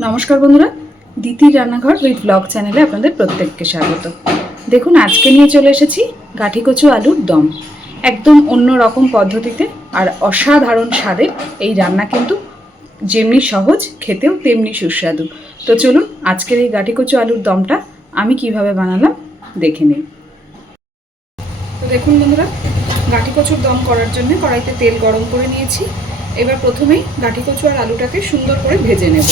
নমস্কার বন্ধুরা, দিতির রান্নাঘর উইথ ব্লগ চ্যানেলে আপনাদের প্রত্যেককে স্বাগত। দেখুন, আজকে নিয়ে চলে এসেছি গাঠি কচু আলুর দম। একদম অন্য রকম পদ্ধতিতে আর অসাধারণ স্বাদের এই রান্না কিন্তু যেমনি সহজ, খেতেও তেমনি সুস্বাদু। তো চলুন, আজকের এই গাঠি কচু আলুর দমটা আমি কীভাবে বানালাম দেখে নিন তো দেখুন বন্ধুরা গাঠি কচুর দম করার জন্য কড়াইতে তেল গরম করে নিয়েছি। এবার প্রথমেই গাঠি কচু আর আলুটাকে সুন্দর করে ভেজে নেব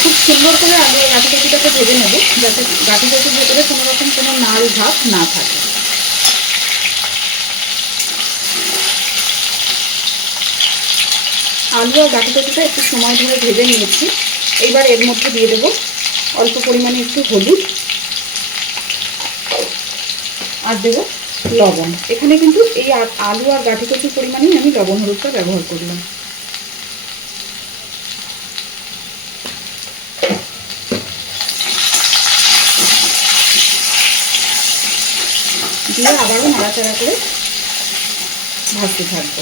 খুব সুন্দর করে আলু গাঠি কচুটাকে ভেজে নেব, যাতে গাঠি কচুর ভেতরে কোনো রকম কোনো নাল ভাব না থাকে। আলু আর গাঠি কচুটা একটু সময় ধরে ভেজে নিয়েছি। এবার এর মধ্যে দিয়ে দেবো অল্প পরিমাণে একটু হলুদ আর দেবো লবণ। এখানে কিন্তু এই আলু আর গাঠি কচুর পরিমাণেই আমি লবণ হলুদটা ব্যবহার করলাম। দিয়ে আবারও নাড়াচাড়া করে ভাজতে থাকব।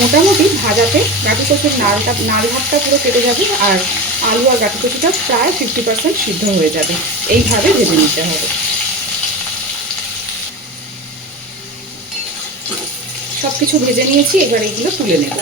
মোটামুটি ভাজাতে গাঠি কচুর নালটা নাল ভাবটা পুরো কেটে যাবে আর আলু আর গাঠি কচুটা প্রায় ফিফটি পার্সেন্ট সিদ্ধ হয়ে যাবে। এইভাবে ভেজে নিতে হবে। সব কিছু ভেজে নিয়েছি, এবার এগুলো তুলে নেব।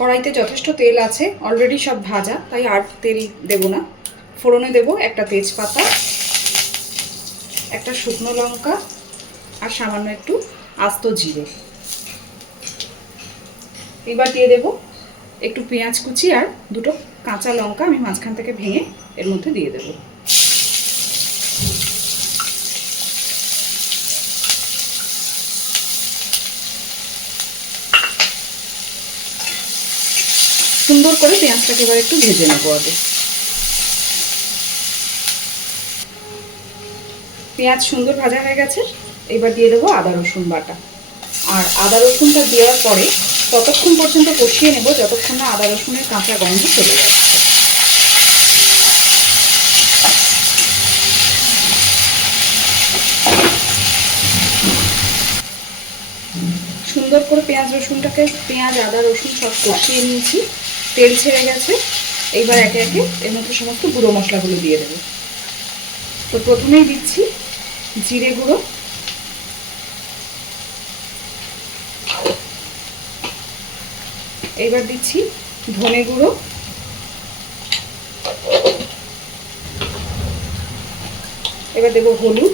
কড়াইতে যথেষ্ট তেল আছে অলরেডি সব ভাজা, তাই আর তেল দেব না। ফোড়নে দেব একটা তেজপাতা, একটা শুকনো লঙ্কা, আর সামান্য একটু আস্ত জিরে। এবার দিয়ে দেব একটু পেঁয়াজ কুচি আর দুটো কাঁচা লঙ্কা আমি মাঝখান থেকে ভেঙে এর মধ্যে দিয়ে দেব। সুন্দর করে পেঁয়াজটাকে এবার একটু ভেজে নেব আগে। পেঁয়াজ সুন্দর ভাজা হয়ে গেছে, এবার দিয়ে দেবো আদা রসুন বাটা। আর আদা রসুনটা দেওয়ার পরে ততক্ষণ পর্যন্ত কষিয়ে নেব, যতক্ষণ না আদা রসুনের কাঁচা গন্ধ চলে যাচ্ছে সুন্দর করে পেঁয়াজ রসুনটাকে, পেঁয়াজ, আদা, রসুন সব কষিয়ে নিয়েছি। তেল ছেড়ে গেছে। এইবার একে একে এর মধ্যে সমস্ত গুঁড়ো মশলাগুলো দিয়ে দেবো। তো প্রথমেই দিচ্ছি জিরে গুঁড়ো। এইবার দিচ্ছি ধনে গুঁড়ো। এবার দেবো হলুদ।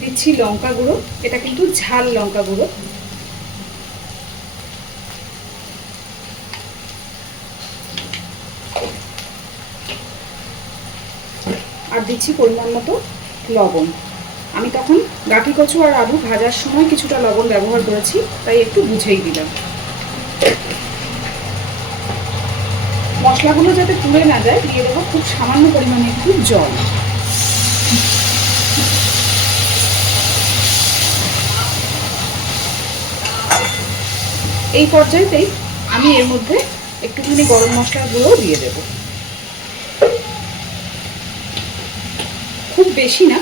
দিচ্ছি লঙ্কা গুঁড়ো। এটা কিন্তু ঝাল লঙ্কা গুঁড়ো। আর দিচ্ছি পরিমাণ মতো লবণ। আমি তখন গাঠি কচু আর আলু ভাজার সময় কিছুটা লবণ ব্যবহার করেছি, তাই একটু বুঝেই দিলাম। মশলাগুলো যাতে পুড়ে না যায়, দিয়ে দেবো খুব সামান্য পরিমাণে একটু জল। এই পর্যায়েতেই আমি এর মধ্যে একটুখানি গরম মশলার গুঁড়ো দিয়ে দেব। খুব বেশি না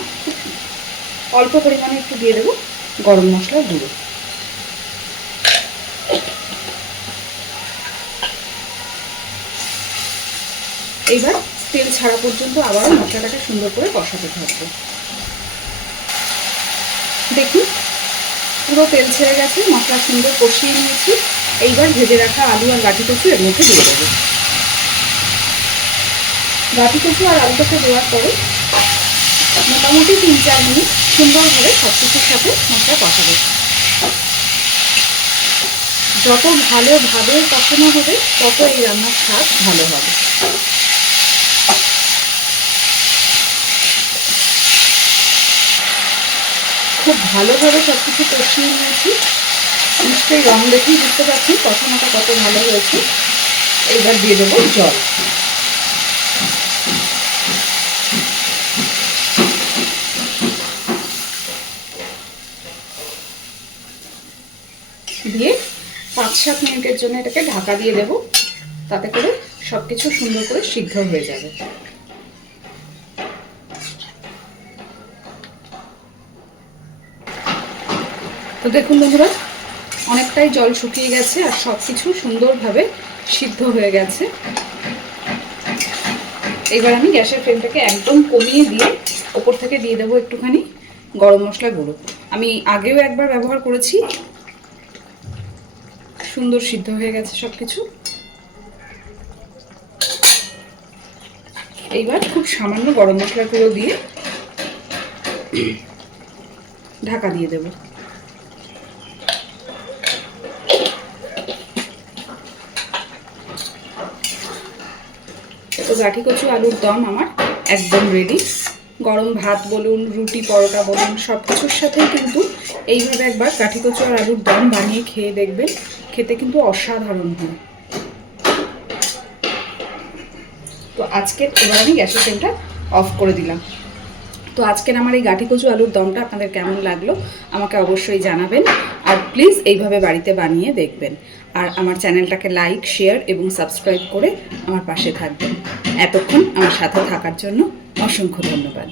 অল্প পরিমাণে একটু দিয়ে দেবো গরম মশলার গুঁড়ো। এইবার তেল ছাড়া পর্যন্ত আবারও মশলাটাকে সুন্দর করে কষাতে থাকব। দেখুন, পুরো তেল ছেড়ে গেছে, মশলা সুন্দর কষিয়ে নিয়েছি। এইবার ভেজে রাখা আলু আর গাঠি কচু এর মধ্যে দিয়ে দেবো। গাঠি কচু আর আলুটাকে দেওয়ার পরে মোটামুটি তিন চার মিনিট সুন্দরভাবে সব কিছুর সাথে মশলা কষাবে। যত ভালোভাবে কষানো হবে, তত এই রান্নার স্বাদ ভালো হবে। খুব ভালোভাবে সব কিছু কষিয়ে নিয়েছি। নিশ্চয়ই রং দেখেই বুঝতে পারছি কষানোটা কত ভালো হয়েছে। এবার দিয়ে দেবো জল। দিয়ে পাঁচ সাত মিনিটের জন্য এটাকে ঢাকা দিয়ে দেব, তাতে করে সব কিছু সুন্দর করে সিদ্ধ হয়ে যাবে। তো দেখুন বন্ধুরা অনেকটাই জল শুকিয়ে গেছে আর সব কিছু সুন্দরভাবে সিদ্ধ হয়ে গেছে। এবার আমি গ্যাসের ফ্লেমটাকে একদম কমিয়ে দিয়ে ওপর থেকে দিয়ে দেবো একটুখানি গরম মশলা গুঁড়ো। আমি আগেও একবার ব্যবহার করেছি। সুন্দর সিদ্ধ হয়ে গেছে সব কিছু এইবার খুব সামান্য গরম মশলা গুঁড়ো দিয়ে ঢাকা দিয়ে দেবো। তো গাঠি কচু, আলুর দম আমার একদম রেডি গরম ভাত বলুন, রুটি, পরোটা বলুন সব কিছুর সাথেই কিন্তু এইভাবে একবার কাঠি কচু আর আলুর দম বানিয়ে খেয়ে দেখবেন, খেতে কিন্তু অসাধারণ হয়। তো আজকে এবার আমি গ্যাসের ফ্লেমটা অফ করে দিলাম। তো আজকের আমার এই গাঠি কচু, আলুর দমটা আপনাদের কেমন লাগল, আমাকে অবশ্যই জানাবেন। আর প্লিজ এইভাবে বাড়িতে বানিয়ে দেখবেন। আর আমার চ্যানেলটাকে লাইক, শেয়ার এবং সাবস্ক্রাইব করে আমার পাশে থাকবেন। এতক্ষণ আমার সাথে থাকার জন্য অসংখ্য ধন্যবাদ।